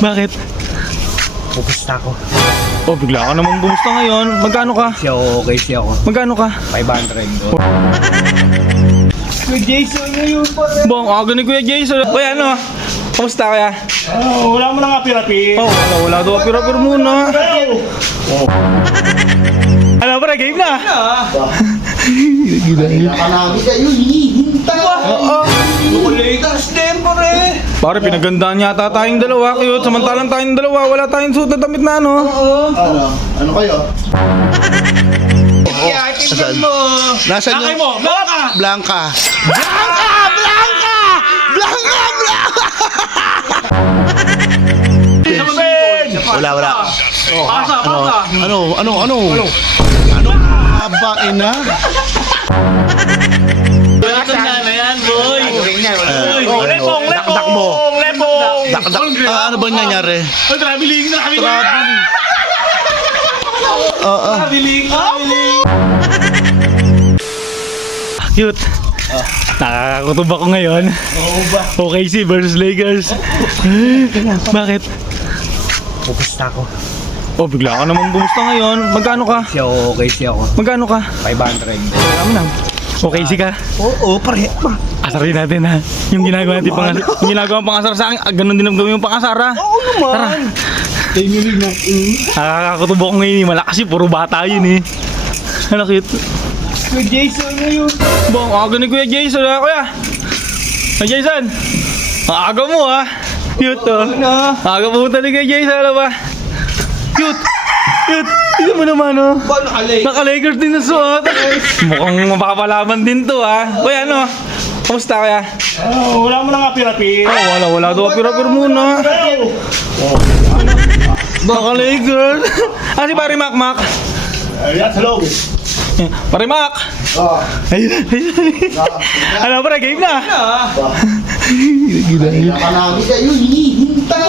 Bakit? Pupusta ako. Oh, bigla ka naman bumusta ngayon. Magkano ka? Okay siya ako. Magkano ka? 500. Kuya Jason ngayon pa rin. Bong, aga ni Kuya Jason. Kuya, ano? Kamusta kaya? Wala mo na nga pirapi. Oh, wala daw. Pira-pira muna. Ano, pre? Game na? Nakanami kayo, hinihintay. Oo. Lakers din pare. Pare, pinagandaan yata tayong dalawa. Cute. Samantalang tayong dalawa, wala tayong suit na damit na ano. Ano kayo? Kaya tingnan mo. Nasaan Nakay yung... mo, Blanca! Blanca! Wala. Pasa. Ano? Haba ina? Tandaan na yan, boy. Dakdak mo. Lepong. Dakdak. Ano ba nangyayari? Traveling. Traveling. Cute. Nakakakutuba ko ngayon. OKC versus Lakers. Bakit? Pupusta ako. Oh, bigla ka naman bumusta ngayon. Magkano ka? Okay siya ako. Magkano ka? 500. Alam na. OKC ka? Oo, pare. Asarin natin ha. Yung ginagawa natin yung ginagawa pangasar sa akin, ganun din ang gawin yung pangasar ha. Oo naman. Tara. Nakakakutubo ko ngayon. Malakas yun. Puro bata yun eh. Ano cute? Kuya Jason ngayon. Bong, aga ni Kuya Jason ha, kuya. Kuya Jason. Ang aga mo ha. Cute to. Aga pumunta ni Kuya Jason, alam ba? Cute. Tignan mo naman oh. Ba nakalay? Naka-Lakers din na suot. Mukhang mapapalaban din to ha. Kuya ano? Kamusta kuya? Wala mo na nga pirapi. Oh, wala daw. Pira-pira muna. Naka-Lakers. Si Pare Mac. Ayan, hello. Pare Mac. Ayun. Ano pre, game na? Nakanami kayo, hinihintay.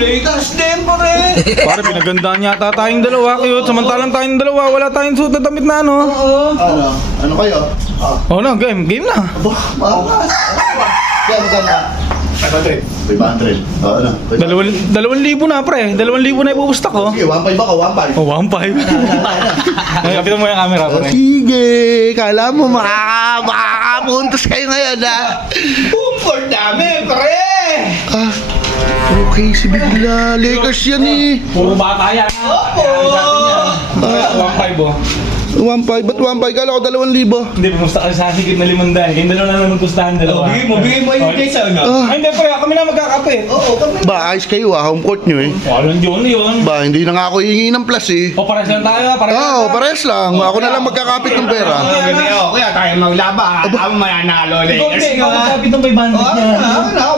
Lakers din pare. Pare, pinagandaan yata tayong dalawa. Cute. Samantalang tayong dalawa, wala tayong suit na damit na ano. Ano kayo? Oh no, game na. Makas. Kaya maganda. 500. Ano? 2,000 na pre. 2,000 na ipupusta ko. Sige, 1.5 ba ka? 1.5? Oh, 1.5. Ay, kapitan mo yung camera pre. Sige, kala mo makakapuntos kayo ngayon ha? Comfort namin pare. Okay, si bigla. Lakers yan eh. Puro bata yan. Opo. 1.5 oh. 1.5? Ba't 1.5? Kala ko 2,000. Hindi, pumusta ka sa higit na 500. Kayong dalawa na naman pustahan dalawa. Bigay mo yung Jason no? Ay, hindi pre. Kami na magkakape. Oo, kami. Ba, ayos kayo home court nyo eh. Walang yun. Ba, hindi na nga ako hihingi ng plus eh. O, pares lang tayo. Pares lang. Ako na lang magkakapit ng pera. Kaya tayo maglaba. Ako mayanalo Lakers. Ikaw magkapit ng 500 niya.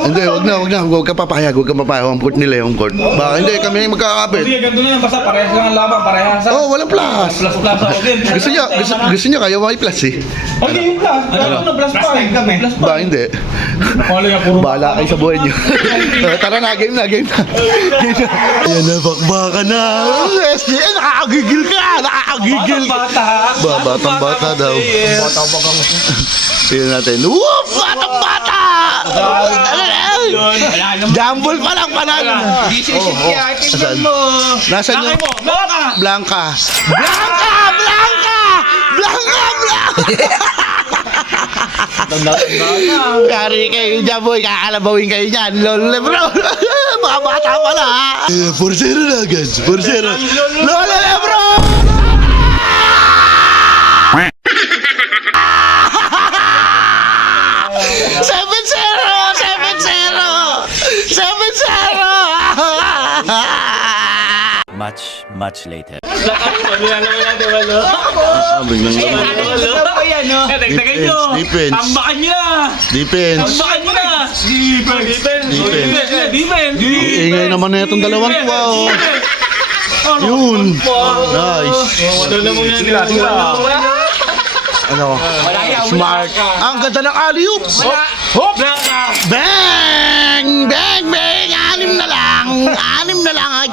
Hindi, wag na. Huwag ka papayag. Home court nila yung home court. Ba, hindi, kami yung magkakapit. Sige, ganito na yan. Basta parehas lang ang laban. Parehas. Oh, walang plus. Plus ako din. Gusto niyo kayo may plus eh. Hindi yung plus. Ano, plus pa eh. Plus pa. Ba, hindi. Wala yung puro. Bahala kayo sa buhay niyo. Tara na, game na. Ayan na, bakbaka na. SGN, nakakagigil ka. Bata. Ba, batang-bata daw. Tignan natin. Whoop! Batang-bata! Jambol pa lang panalo. Tingnan mo. Nasaan yung... Blanca! Kari kayo dyan boy, kakalabawin kayo dyan. Lolo Lebron! Mga bata pala ha! 4-0 na agad, 4-0. Lolo Lebron! Much later. Biglang Tagtagan nyo. Defense. Tambakan nyo na. defense. Tambakan nyo na. Defense. Ingay naman na itong dalawang tuwa oh. Yun. Nice. Ano? Smart. Ang ganda ng alley-oop. Hop! Bang! Bang! Bang! Anim na lang.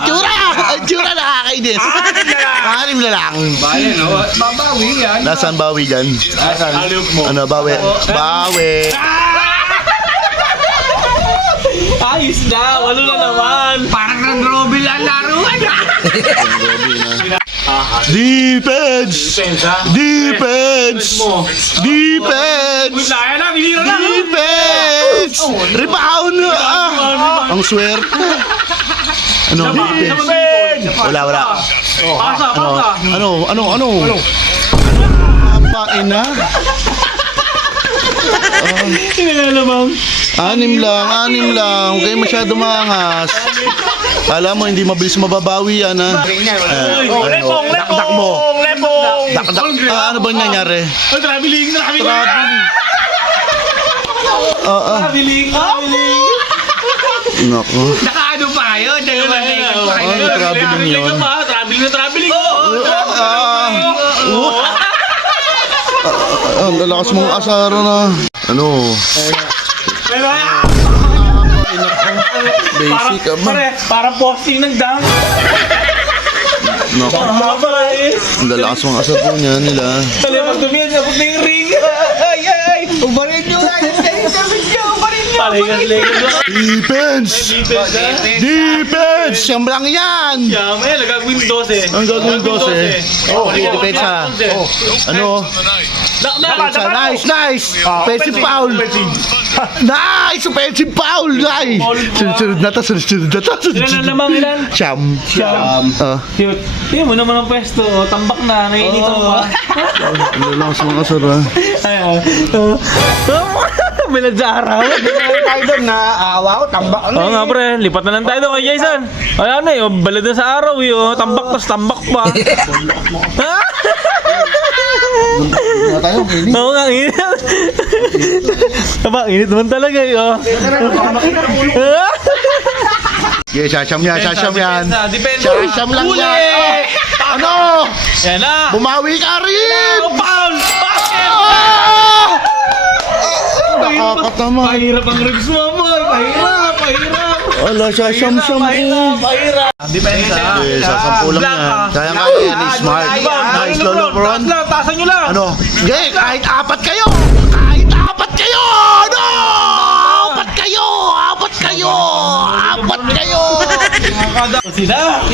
Itsura nakakainis. Anim na lang. Bayan, no? Babawi yan. Nasaan bawi dyan? Alley-oop mo. Ano, bawi? Bawi. Ayos na, walo na naman. Parang ng Robin ang laruan. Defense! Defense! Defense! Kaya na, binira na. Defense! Rebound! Ang swerte. Ano? Defense? Wala. Pasa, pasa. Ano? Pain na? Hindi na lamang. Anim lang. Huwag kayo masyado maangas. Alam mo, hindi mabilis mababawi yan, ha? Lepong. Dakdak mo. Lepong. Dakdak. Ano ba nangyari? Traveling. Traveling. Naku. Nakaano pa kayo? Dalawang naked pa kayo. Ano traveling yun? Traveling. Ang lalakas mong asaro na. Ano? Basic ka ba? Parang posting ng dunk. Naku. Ang lalakas mong asaro po niya nila. Tali, pag tumiyad, abot na yung ring. Ay. Ubarin nyo nga. Ubarin nyo. Paligas. Defense! Defense! Siyam lang yan! Yame, nagagawin 12. Ang gagawin 12. Oh, depensa. Ano? Depensa. Nice! Offensive foul! Nice! Offensive foul! Nice! Sunod na to. Ilan na lamang ilan? Siyam. Cute. Tingnan mo naman ang pwesto. Tambak na, nainitan pa. Ang lalakas mong asaro, ha? Binadya-araw. Tayo doon na aawa ko. Tambak. Oo nga pre, lipat na lang tayo doon kay Jason. Ay ano eh, balad na sa araw eh. Tambak tas tambak pa. Wala tayo, ini. Oo nga, init. Aba, init naman talaga eh. Okay, sasam yan. Depensa. Sasam lang yan. Ano? Yan na. Bumawi ka rin! Foul! Basket! Nakakatama. Pahirap ang ribs mo, boy. Pahirap. Wala, sasam-sam ko. Depensa. Okay, sasampu lang yan. Kaya yan, smart. Nice, Lolo Bron. Tasan nyo lang. Ano? Okay, kahit apat kayo! No! Apat kayo! Sila.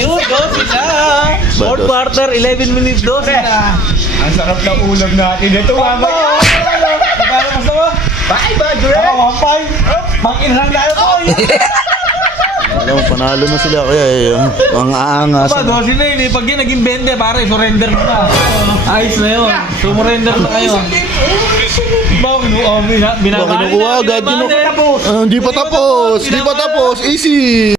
Fourth quarter, 11 minutes do sila. Ang sarap ng ulam natin. Ito mamaya. Bye, Badre. Makinhan tayo ko. Alam mo, panalo na sila kaya mga aangas. Pa, 12 na yun eh. Pag yun naging 20, pare, surrender na. Ayos na yun. Surrender na kayo. Bakit Kinukuha agad. Hindi pa tapos. Easy.